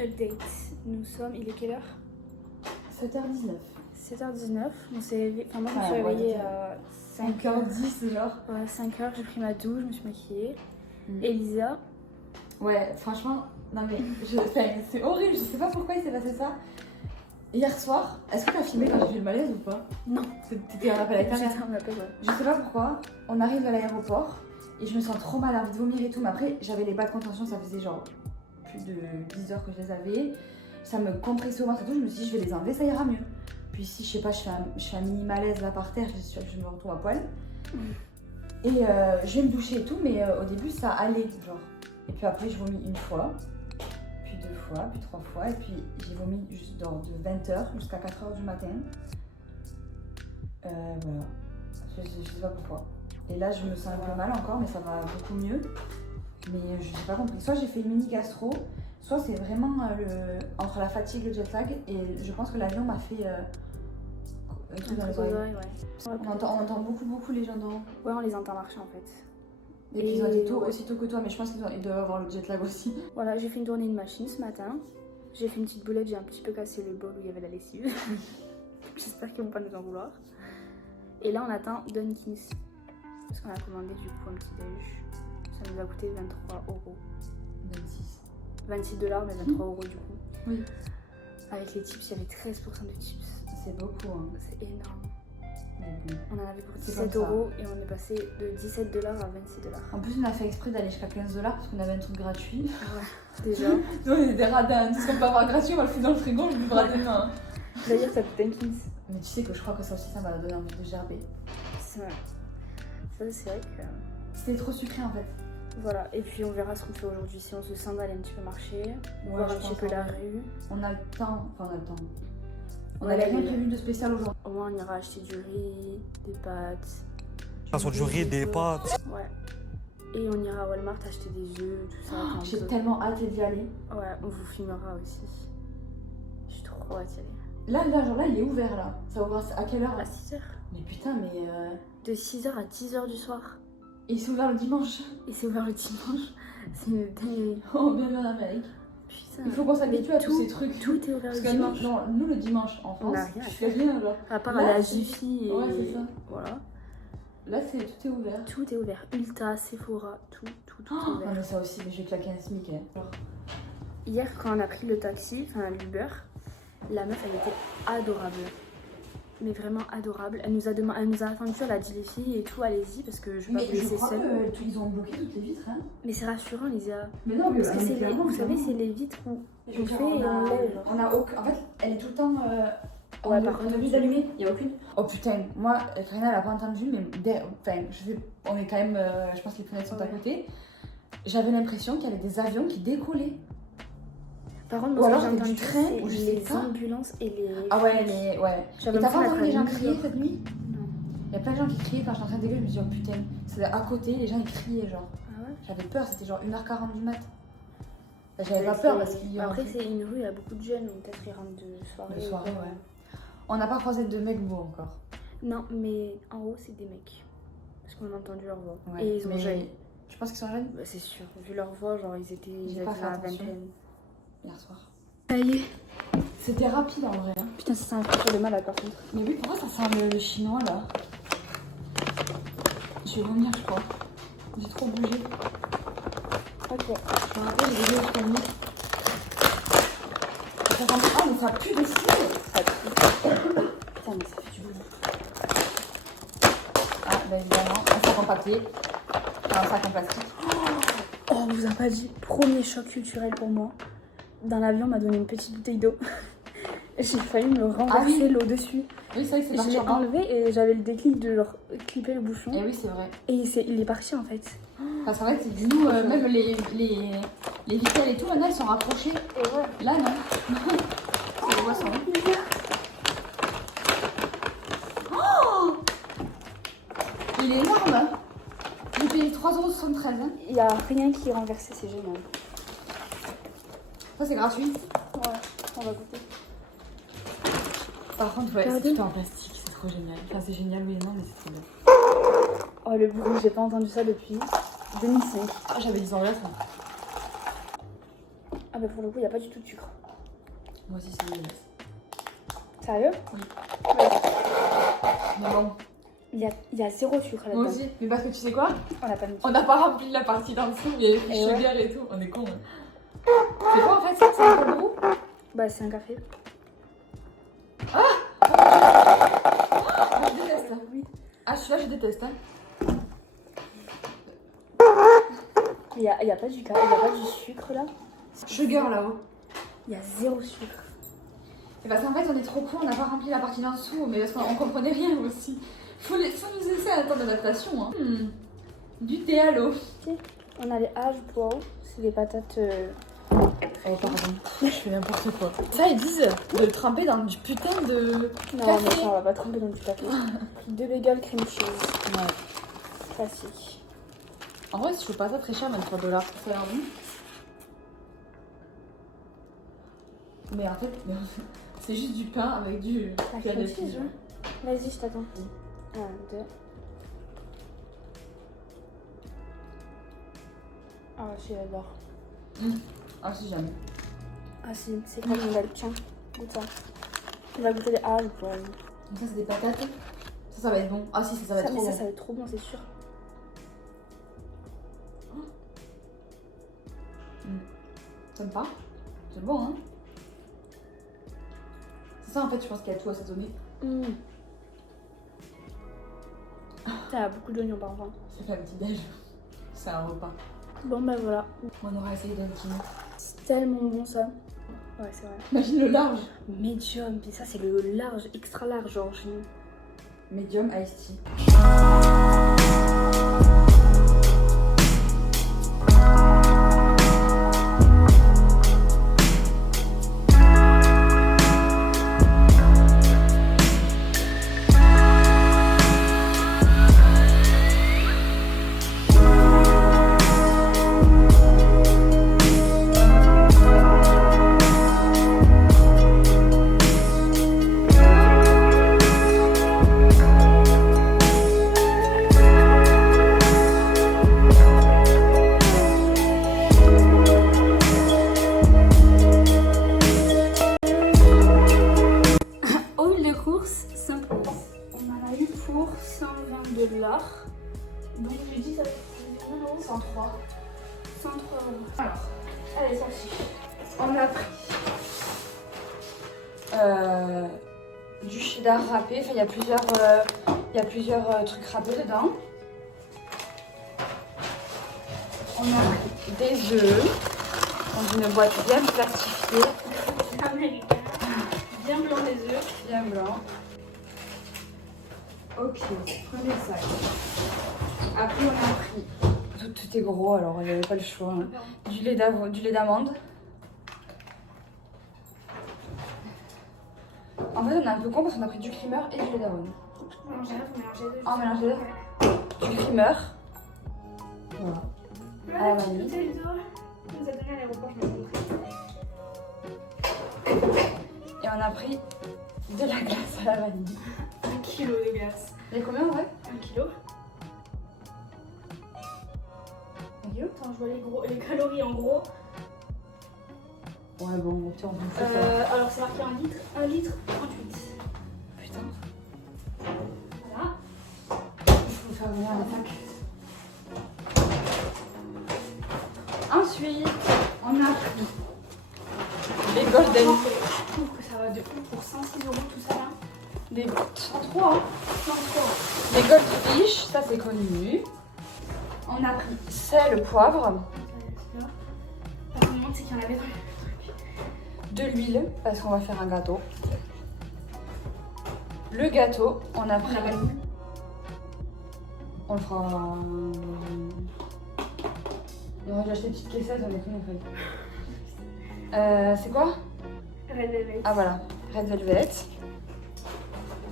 Update. Nous sommes, il est quelle heure? 7h19. 7h19. On s'est réveillé, enfin moi je me suis réveillée à 5h10 genre. Ouais, 5h, j'ai pris ma douche, je me suis maquillée. Elisa. Ouais, franchement, non mais c'est horrible, je sais pas pourquoi il s'est passé ça. Hier soir, est-ce que tu as filmé quand j'ai fait le malaise ou pas? Non. T'étais en appel avec ta mère? J'étais en appel, ouais. Je sais pas pourquoi, on arrive à l'aéroport et je me sens trop mal, envie de vomir et tout, mais après j'avais les bas de contention, ça faisait genre plus de 10 heures que je les avais. Ça me compressait au ventre et tout, je me suis dit je vais les enlever, ça ira mieux. Puis si je sais pas, je fais un mini malaise là par terre, je me retrouve à poil. Et je vais me doucher et tout, mais au début ça allait genre. Et puis après je vomis une fois, puis 2 fois, puis 3 fois, et puis j'ai vomi juste de 20h jusqu'à 4h du matin. Voilà, je sais pas pourquoi. Et là je me sens un peu mal encore, mais ça va beaucoup mieux. Mais je n'ai pas compris, soit j'ai fait une mini gastro, soit c'est vraiment entre la fatigue, le jet lag, et je pense que l'avion m'a fait un truc dans les oreilles. Ouais. On entend beaucoup les gens d'en haut. Ouais, on les entend marcher en fait. Et puis ils ont été tôt, aussi tôt que toi, mais je pense qu'ils doivent avoir le jet lag aussi. Voilà, j'ai fait une tournée de machine ce matin. J'ai fait une petite boulette, j'ai un petit peu cassé le bol où il y avait la lessive. J'espère qu'ils vont pas nous en vouloir. Et là on attend Dunkins. Parce qu'on a commandé du coup un petit déj. Ça nous a coûté 23 €. 26 $26 mais 23 € du coup. Oui. Avec les tips, il y avait 13% de tips. C'est beaucoup, hein. C'est énorme. Mais bon. On en avait pour 17 € et on est passé de 17 $ à 26 $. En plus, on a fait exprès d'aller jusqu'à 15 $ parce qu'on avait un truc gratuit. Ouais, déjà. Nous, on est des radins. Tout ce qu'on peut avoir gratuit, on va le foutre dans le frigo, on le vivra demain. D'ailleurs, ça coûte Dunkins. Mais tu sais que je crois que ça aussi, ça m'a donné envie de gerber. C'est vrai. Ça, c'est vrai que. C'était trop sucré en fait. Voilà, et puis on verra ce qu'on fait aujourd'hui. Si on se sent d'aller un petit peu marcher, voir un petit peu la rue. On a le temps, enfin on a le temps. On Ouais, n'avait rien prévu de spécial aujourd'hui. Au moins on ira acheter du riz, des pâtes. Sur du riz, des pâtes. Ouais. Et on ira à Walmart acheter des œufs, tout ça. Oh, j'ai tellement hâte d'y aller. Ouais, on vous filmera aussi. J'ai trop hâte d'y aller. Là, il est ouvert là. Ça ouvre à quelle heure? À 6h. Mais putain, mais. De 6h à 10h du soir. Et c'est ouvert le dimanche. Et c'est ouvert le dimanche. C'est une dinguerie. Oh, bienvenue en Amérique. Putain. Il faut qu'on s'habitue à tous ces trucs. Tout est ouvert Parce le que dimanche. nous, le dimanche en France, On a rien à tu fais rien genre. À part là, à la Jiffy et. Ouais, c'est ça. Voilà. Là, tout est ouvert. Tout est ouvert. Ulta, Sephora, tout est ouvert. Non, mais ça aussi, mais je vais claquer un SMIC. Hein. Hier, quand on a pris le taxi, enfin l'Uber, la meuf, elle était adorable. Mais vraiment adorable. Elle nous a attendu, elle a dit les filles et tout, allez-y, parce que je vais pas vous laisser seule. Ils ont bloqué toutes les vitres. Hein. Mais c'est rassurant, Lisa. Mais non, mais parce que vous savez, c'est les vitres où on fait et on lève. On a aucun. En fait, elle est tout le temps. Ouais, par contre, plus allumée, il n'y a aucune. Oh putain, moi, Karina, elle n'a pas entendu, mais enfin, on est quand même. Je pense que les fenêtres sont à côté. J'avais l'impression qu'il y avait des avions qui décollaient. Par contre, ou moi, alors j'ai c'était entendu du train, ou je sais les pas. ambulances et les. Ah ouais, mais ouais. Et t'as pas entendu les gens crier cette nuit? Non. Il y a plein de gens qui criaient quand j'étais en train de dégueuler, je me suis dit, oh putain, c'est à côté, les gens ils criaient genre. Ah ouais? J'avais peur, c'était genre 1h40 du mat. J'avais pas peur parce qu'il y a. Après, c'est une rue, il y a beaucoup de jeunes, donc peut-être ils rentrent de soirée. De soirée, ouais. On n'a pas croisé de mecs beaux encore. Non, mais en haut, c'est des mecs. Parce qu'on a entendu leur voix. Ouais. Et ils ont jeunes. Je pense qu'ils sont jeunes? Bah, c'est sûr. Vu leur voix, genre, ils étaient pas fait à la attention. vingtaine. Hier soir. Ça y est. C'était rapide en vrai. Hein. Putain, ça sent un peu de malade par contre. Mais oui, pourquoi ça sent le chinois là? Je vais vomir, je crois. J'ai trop bougé. Ok. Je me rappelle, j'ai vidéos sur le Ça sent... Ah, mais ça pue des cils. Ça pue. Putain, mais ça fait du bruit. Ah, bah évidemment, un sac en papier. Un sac en plastique. Oh, on vous a pas dit. Premier choc culturel pour moi. Dans l'avion, on m'a donné une petite bouteille d'eau. J'ai failli me renverser l'eau dessus. Oui, c'est vrai que c'est Je l'ai parti. enlevé et j'avais le déclic de genre clipper le bouchon. Et oui, c'est vrai. Et il est parti en fait. Parce qu'en fait, c'est nous, même les vitelles et tout, là, ils sont rapprochés. Et ouais. Là, non. C'est des boissons. Oh, il est énorme. J'ai payé 3,73 €. Hein. Il n'y a rien qui est renversé, c'est génial. Ça, c'est gratuit. Ouais, on va goûter. Par contre, ouais, c'est tout en plastique, c'est trop génial. Enfin, c'est génial, oui et non, mais c'est trop bien. Oh, le bruit, j'ai pas entendu ça depuis 2005. Ah, j'avais 10 ans là, ça. Ah bah pour le coup, il n'y a pas du tout de sucre. Moi aussi, c'est dégueulasse. Sérieux? Oui. Ouais. Mais bon. Il y a zéro sucre là-dedans. Moi aussi. Mais parce que tu sais quoi? On n'a pas mis. On n'a pas rempli la partie d'en dessous, il y avait écrit Et ouais. sugar et tout. On est cons. C'est quoi en fait? C'est un peu gros? Bah c'est un café. Je déteste. Oui. Ah, celui-là, je déteste. Hein. Il y a pas du café, il n'y a pas du sucre là. Sugar là-haut. Il y a zéro sucre. Et parce qu'en fait, on est trop cons, on n'a pas rempli la partie d'en dessous, mais parce qu'on comprenait rien aussi. Faut nous laisser un temps d'adaptation. Hein. Du thé à l'eau. On a les haches-pois, c'est des patates. Oh, pardon. Je fais n'importe quoi. Ça, ils disent de le tremper dans du putain de. Non, café. mais ça, on va pas tremper dans du café. 2 bagels cream cheese. Ouais. Classique. En vrai, je trouve pas ça très cher, 23 $. Ça a l'air bon. Mais en fait, c'est juste du pain avec du. La cream cheese, ouais. Vas-y, je t'attends. 1, 2. Ah, j'adore. Ah, si, jamais. Ah, si, c'est trop bon, tiens, goûte ça. On va goûter les haches-pois. Donc, ça, c'est des patates. Ça va être bon. Ah, si, ça va être trop mais bon. ça va être trop bon, c'est sûr. T'aimes pas? C'est bon, hein? C'est ça, en fait, je pense qu'il y a tout assaisonné. Ça a beaucoup d'oignons par contre. C'est pas un petit déj. C'est un repas. Bon, bah voilà. On aura essayé d'un petit. C'est tellement bon ça. Ouais, c'est vrai. Imagine le large. Medium, puis ça c'est le large, extra large genre chez nous. Medium iced tea. Donc je lui dis ça fait combien d'euros? 103. 103 euros. Alors, Allez, sorti. on a pris du cheddar râpé. Enfin, il y a plusieurs trucs râpés dedans. On a pris des œufs dans une boîte bien plastifiée. Américain. Bien blanc les œufs. Bien blanc. Ok, premier sac. Après, on a pris. Tout est gros, alors il n'y avait pas le choix. Hein. Du lait d'amande. En fait, on est un peu con parce qu'on a pris du creamer et du lait d'amande. Mélangez les deux. Ah, mélangez les deux. Du creamer. Voilà. Ouais, à la vanille. tout est les deux. On nous a donné à l'aéroport, je l'ai montré. Et on a pris de la glace à la vanille. 1 kilo de glace. Il y a combien en vrai? 1 kilo. 1 kilo? Attends, je vois les calories en gros. Ouais, bon, au pire, on fait ça. Alors c'est marqué 1 litre. 1 litre 38. Putain, Voilà. il faut faire venir les sacs. Ensuite, on a pris les golden. Je trouve que ça va de ouf pour 106 euros tout ça là. Des 103, hein. 103. Les goldfish, ça c'est connu. On a pris sel, poivre, Par contre, c'est qu'il y en avait dans le truc. de l'huile parce qu'on va faire un gâteau. Le gâteau, on a pris. On le fera. On va acheter des petites caissettes, on est combien en fait? C'est quoi? Red Velvet. Ah voilà, Red Velvet.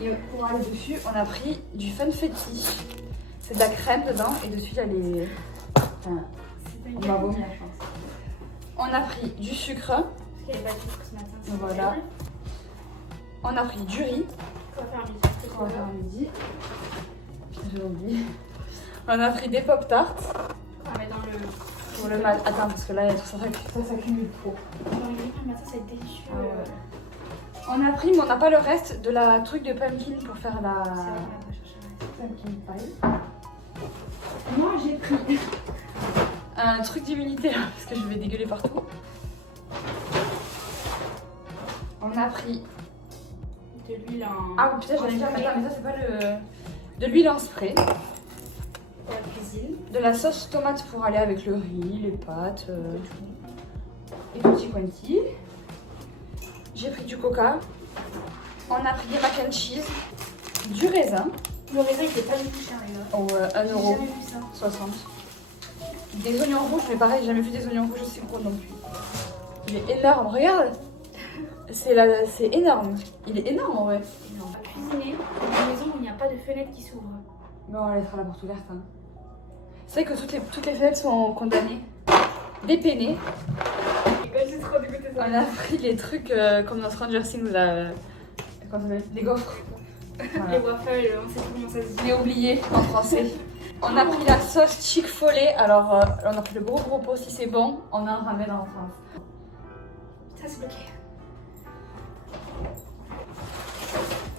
Et pour aller dessus, on a pris du funfetti. C'est de la crème dedans et dessus il y a les. Enfin, on va vomir, je pense. On a pris du sucre. Parce qu'il n'y avait pas de sucre ce matin. Voilà. On a pris du riz. On va faire un midi. On va faire un midi. Putain, j'ai oublié. On a pris des pop-tarts. On va mettre dans le. Pour le mat. Attends, parce que là, il y a tout ça, ça cumule trop. Le matin, ça va être délicieux. Ah ouais. On a pris, mais on n'a pas le reste de la truc de pumpkin pour faire la C'est vrai, on va chercher un reste. pumpkin pie. Moi, j'ai pris un truc d'immunité là, parce que je vais dégueuler partout. On a pris. De l'huile en. Ah putain, j'en ai déjà. Attends, mais ça, c'est pas le. De l'huile en spray. Pour la cuisine. De la sauce tomate pour aller avec le riz, les pâtes. Et tutti quanti. J'ai pris du coca. On a pris des mac and cheese. Du raisin. Le raisin, il était pas du tout cher, les gars. Oh, 1 J'ai euro. jamais vu ça. 60. Des oignons rouges, mais pareil, j'ai jamais vu des oignons rouges aussi gros non plus. Il est énorme, regarde. C'est énorme. Il est énorme en vrai. On va cuisiner dans une maison où il n'y a pas de fenêtre qui s'ouvre. Mais on va laissera la porte ouverte. Hein. C'est vrai que toutes les fenêtres sont condamnées. Dépeinées. C'est trop dégoûté ça. On a pris les trucs comme dans Stranger Things là. Comment ça s'appelle? Les gaufres. Voilà. Les waffles, on sait plus comment ça se dit. Je l'ai oublié en français. On a pris la sauce Chick-fil-A. Alors, on a pris le gros pot. Si c'est bon, on en ramène en France. Ça, c'est bloqué.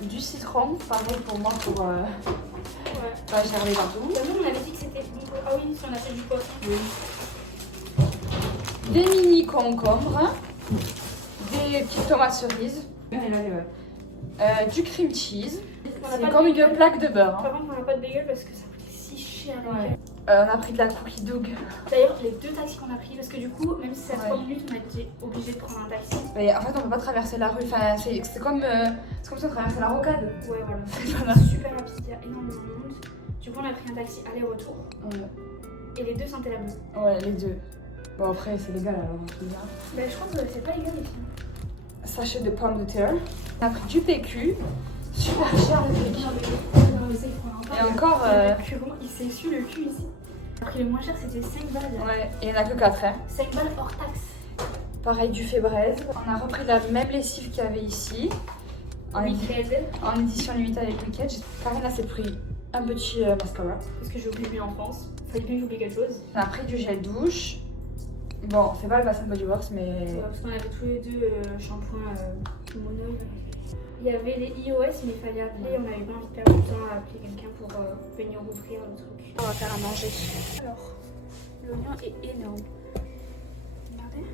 Du citron, pareil pour moi pour Ouais. pas gerber partout. Nous, on avait dit que c'était bon. Ah oui, si on a fait du poisson. Oui. Des mini concombres, des petites tomates cerises, du cream cheese. C'est comme une plaque de beurre. Hein. Par contre, on n'a pas de bagel parce que ça coûtait si cher. Ouais. On a pris de la cookie dough. D'ailleurs, les 2 taxis qu'on a pris, parce que du coup, même si c'est à 3 Ouais. minutes, on a été obligé de prendre un taxi. Mais en fait, on peut pas traverser la rue. Enfin, c'est comme si on traversait la rocade. Ouais, voilà. Voilà. C'est super rapide, il y a énormément de monde. Du coup, on a pris un taxi aller-retour et les deux sentaient la boue. Ouais, les deux. Bon, après, c'est légal alors. Bah, je crois que c'est pas légal les filles. Sachet de pommes de terre. On a pris du PQ. Super cher le PQ. Et encore. Il s'est su le cul ici. Le prix le moins cher, c'était 5 balles. Ouais, et il n'y en a que 4. Hein. 5 balles hors taxe. Pareil du fait braise. On a repris la même lessive qu'il y avait ici. En édition limitée avec Wicked. Karine s'est pris un petit mascara. Parce que j'ai oublié lui en France. Fallait bien que j'oublie quelque chose. On a pris du gel douche. Bon, c'est pas le Bath Body Works, mais. Ouais, parce qu'on avait tous les deux shampoing mono. Il y avait les iOS, mais il fallait appeler. On n'avait pas envie de perdre du temps à appeler quelqu'un pour venir ouvrir le truc. On va faire à manger. Alors, l'oignon est énorme. Regardez.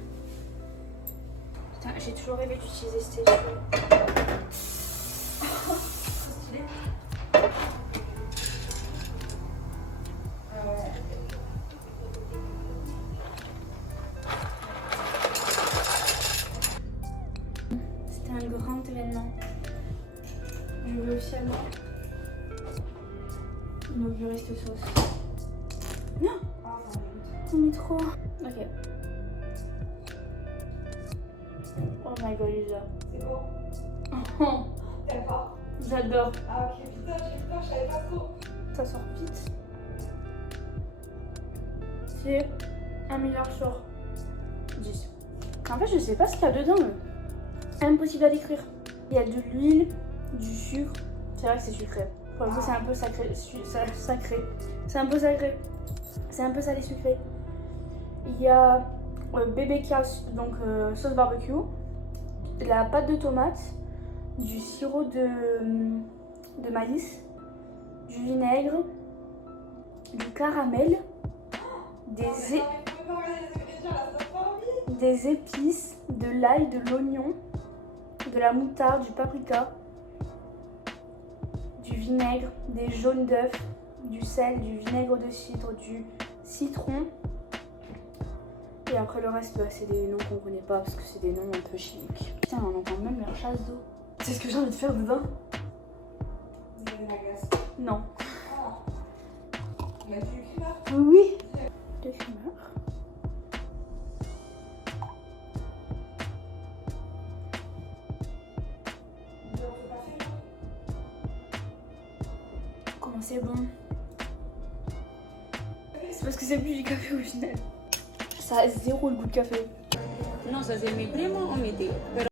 Putain, j'ai toujours rêvé d'utiliser cette échelle. Trop stylé. C'était un grand événement. Je veux aussi avoir inaugurer cette sauce. Non, on met trop. Ok. Oh my god, Lisa. C'est bon. Oh, D'accord. j'adore. Ah, ok, putain, je savais pas trop. Ça sort vite. C'est 1 milliard sur 10. En fait, je sais pas ce qu'il y a dedans. Impossible à décrire. Il y a de l'huile, du sucre. C'est vrai que c'est sucré. Pour le coup, c'est un peu sacré. Sacré. C'est un peu sacré. C'est un peu salé sucré. Il y a BBQ, donc sauce barbecue, de la pâte de tomate, du sirop de maïs, du vinaigre, du caramel, des épices, de l'ail, de l'oignon, de la moutarde, du paprika, du vinaigre, des jaunes d'œufs, du sel, du vinaigre de cidre, du citron. Et après le reste, bah, c'est des noms qu'on connaît pas parce que c'est des noms un peu chimiques. Putain, on entend même leur chasse d'eau. C'est ce que j'ai envie de faire dedans. Non. On a du crémeur. Oui. De crémeur. Comment c'est bon? C'est parce que c'est plus du café au final. Ça a zéro le goût de café. No sé si mi primo o mi tío, pero